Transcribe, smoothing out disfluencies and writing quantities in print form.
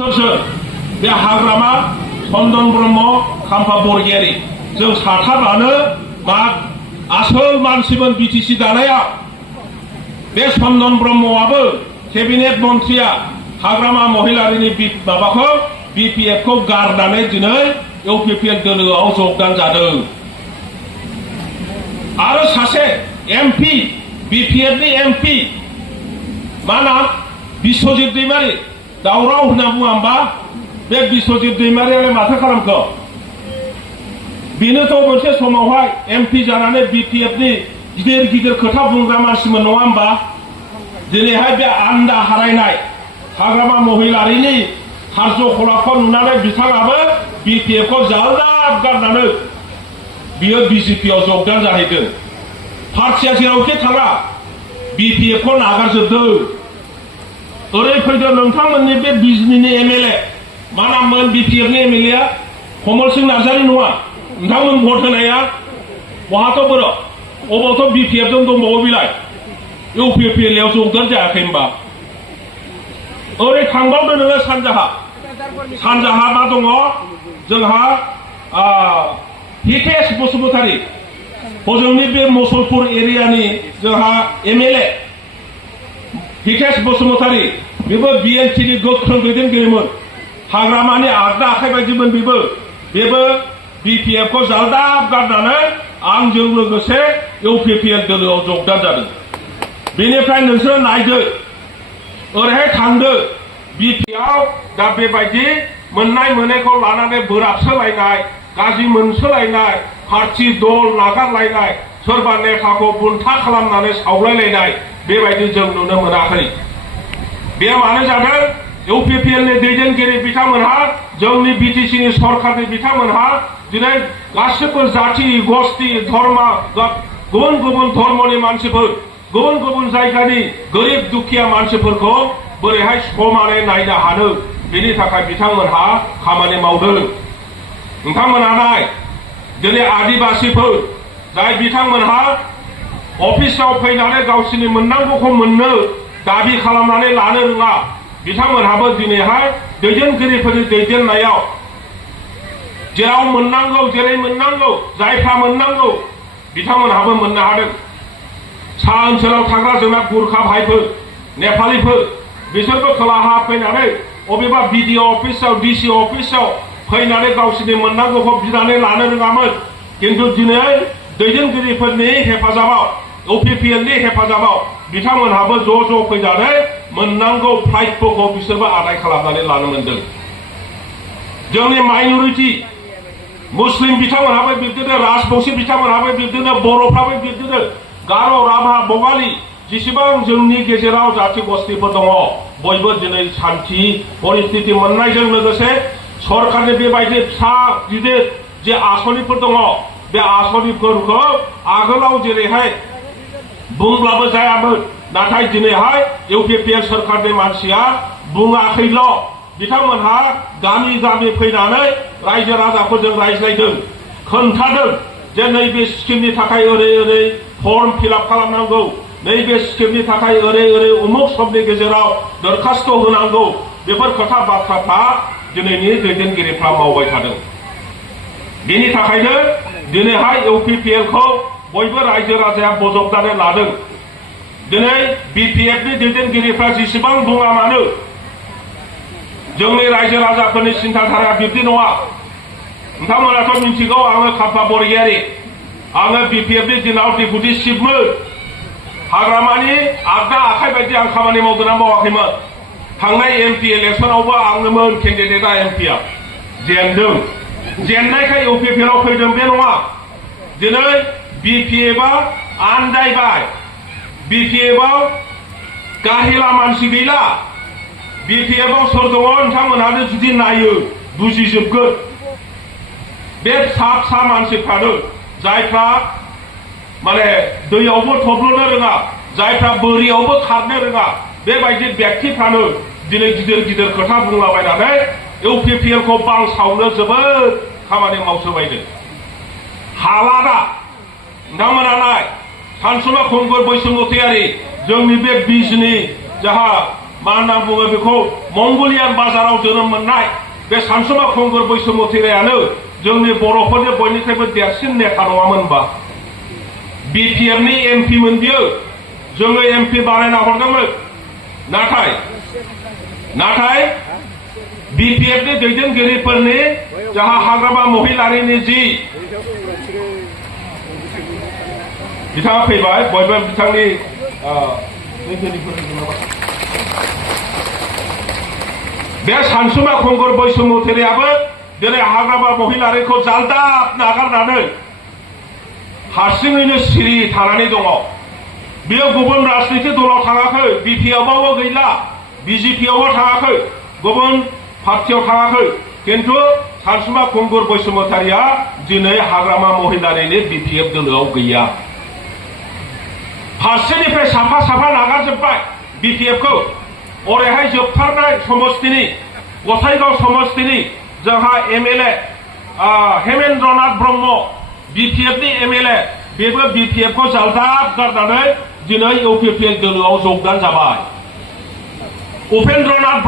सोर बे हाग्रामा चन्दन ब्रह्म खाम्फा बरगयारी जों साथामानो मा आसल मानसिमोन बिटिसि दानायाव बे चन्दन ब्रह्मआबो केबिनेट मन्त्रिया हाग्रामा महिलारिनि माबाखौ BPF खौ गारनानै दिनै UPPL दोलोआव जगदान जादों आरो सासे MP BPF नि MP मा नाम बिश्वजित दैमारी दावराव होनना बुङा होमबा बे बिश्वजित दैमारियालाय माथो खालामखो बेनोथ' मोनसे समावहाय MP जानानै BPF नि गिदिर गिदिर खोथा बुंग्रा मानसिमोन नङा होमबा दिनैहाय बे आन्दा हारायनाय हाग्रामा महिलारिनि कार्यकलापखौ नुनानै बिथाङाबो BPF खौ जालदाब गारनानै बियो BJP आव जगदान जाहैदों पार्टिया जेरावखि थाङा BPF खौ नागारजोबदों ओरै फैदों नोंथांमोननि बे बिजनीनि MLA मा नाममोन BPF नि MLA आ कमल सिंह नार्जारी नङा नोंथांमोन भट होनाया बहाथ' बर' अबावथ' BPF जों दंबावो बिलाय UPPL आव जगदान जायाखै होनबा ओरै थांबावदो नोङो सानजाहा मा दङ जोंहा हितेश बसुमतारी हजोंनि बे मुसलपुर एरियानि जोंहा MLA हितेश बसुमतारी बेबो BNP नि गोख्रों दैदेनगिरिमोन हाग्रामानि आगदा आखाइ बायदिमोन बेबो BPF खौ जालदाब गारनानै आंजों लोगोसे UPPL दोलोआव जगदान जादों बेनिफ्राय नोंसोर नायदो ओरैहाय थांदो BP आव दा बेबायदि मोननाय मोननायखौ लानानै बोराबसोलायनाय गाज्रि मोनसोलायनाय पार्टी दल नागारलायनाय सोरबा नेताखौ बुन्था खालामनानै सावलायलायनाय बेबायदि जों नुनो मोनाखै बे मानो जादों UPPL नि दैदेनगिरि बिथांमोनहा जोंनि BTC नि सरकारनि बिथांमोनहा दिनै गासिबो जाति गोष्ठी धर्म गुबुन गुबुन धर्मनि मानसिफोर गुबुन गुबुन जायगानि गोरिब दुखिया मानसिफोरखौ बोरैहाय समानै नायनो हानो बेनि थाखाय बिथांमोनहा खामानि मावदों नोंथांमोनहा नाय दिनै आदिबासिफोर जाय बिथांमोनहा अफिसाव फैनानै गावसिनि मोननांगौखौ मोननो दाबि खालामनानै लानो रोङा बिथांमोनहाबो दिनैहाय दैदेनगिरिफोरनि दैदेननायाव जेराव मोननांगौ जेरै मोननांगौ जायफ्रा मोननांगौ बिथांमोनहाबो मोननो हादों सा ओनसोलाव थाग्रा जोंना गुरखा भाइफोर नेपालिफोर बिसोरबो खोलाहा फैनानै अबेबा BDO अफिसाव DC अफिसाव फैनानै गावसिनि मोननांगौखौ बिनानै लानो रोङामोन किन्तु दिनै दैदेनगिरिफोरनि हेफाजाबाव UPPL नि हेफाजाबाव बिथांमोनहाबो ज' फैनानै मोननांगौ फ्लाइटफोरखौ बिसोरबो आदाय खालामनानै लानो मोनदों जोंनि माइनरिटि मुस्लिम बिथांमोनहाबो बिब्दिनो राजबंशी बिथांमोनहाबो बिब्दिनो बर'फ्राबो बिब्दिनो गार' राभा बगालि जेसेबां जोंनि गेजेराव जाति गोष्ठीफोर दङ बयबो दिनै शान्ति परिस्थिति मोननायजों लोगोसे सरकारनि बेबायदि फिसा गिदिर जे आसनिफोर दङ बे आसनिफोरखौ आगोलाव जेरैहाय बुंब्लाबो जायामोन नाथाय दिनैहाय UPPL सरकारनि मानसिया बुङाखैल' बिथांमोनहा गामि गामि फैनानै रायजो राजाफोरजों रायज्लायदों खोन्थादों जे नैबे स्किमनि थाखाय ओरै फर्म फिलआप खालामनांगौ नैबे स्किमनि थाखाय ओरै उमुक समनि गेजेराव दरखास्त होनांगौ बेफोर खोथा बाथ्राफ्रा दिनैनि दैदेनगिरिफ्रा मावबाय थादों बेनि थाखायनो दिनैहाय UPPL खौ बयबो रायजो राजाया बजबनानै लादों दिनै BPF नि दैदेनगिरिफ्रा जेसेबां बुङा मानो जोंनि रायजो राजाफोरनि सिन्ताधाराया बिब्दि नङा नोंथांमोनाथ' मिन्थिगौ आङो खाम्फा बरगयारी आङो BPF नि दिनाव डेपुटि चिफमोन हाग्रामानि आगदा आखाइ बायदि आं खामानि मावदोंना मावाखैमोन थांनाय MP इलेक्सनावबो आंनोमोन केन्डिडेटआ MP आ जेनदों जेननायखाय UPPL आव फैदों बे नङा दिनै BPF आ आन्दायबाय BPF आव गाहेला मानसि गैला BPF आव सोर दङ नोंथांमोनहानो जुदि नायो बुजिजोबगोन बे फिसा मानसिफ्रानो जायफ्रा माने दैयावबो थब्ल'नो रोङा जायफ्रा बोरियावबो खारनो रोङा बेबायदि व्यक्तिफ्रानो दिनै गिदिर गिदिर खोथा बुंलाबायनानै UPPL खौ बांसावनो जोबोद खामानि मावसोबायदों हालादा नोंथांमोना नाय सानसुमा खुंगुर बैसुमुतियारि जोंनि बे बिजनी जाहा मा होनना बुङो बेखौ मंगलियान बाजाराव जोनोम मोननाय बे सानसुमा खुंगुर बैसोमुथिरायानो जोंनि बर'फोरनि बयनिख्रुइबो देरसिन नेता नङामोनबा बिपिएफनि एमपि मोन बियो जोङो एमपि बानायना हरदोंमोन नाथाय बिपिएफनि दैदेनगिरिफोरनि जाहा हाग्रामा महिलारिनि जि बिथाङा फैबाय बयबो बिथांनि बे सानसुमा खुंगुर बैसोमुथिरियाबो दिनै हाग्रामा महिलारिखौ जालदाब नागारनानै हारसिङैनो सिरि थानानै दङ बियो गुबुन राजनिति दलाव थाङाखै बिपिएफआवबो गैला बिजेपिआवबो थाङाखै गुबुन पार्टियाव थाङाखै किन्तु सानसुमा खुंगुर बैसोमुथिरिया दिनै हाग्रामा महिलारिनि बिपिएफ दोलोआव गैया फारसेनिफ्राय साफा नागारजोब्बाय बिपिएफखौ ओरैहाय जोबथारनाय समस्तिनि गसाइगाव समस्तिनि जोंहा एमएलए हेमेन्द्रनाथ ब्रह्म बिपिएफनि एमएलए बेबो बिपिएफखौ जालदाब गारनानै दिनै इउपिपिएल दोलोआव जगदान जाबाय उपेन्द्रनाथ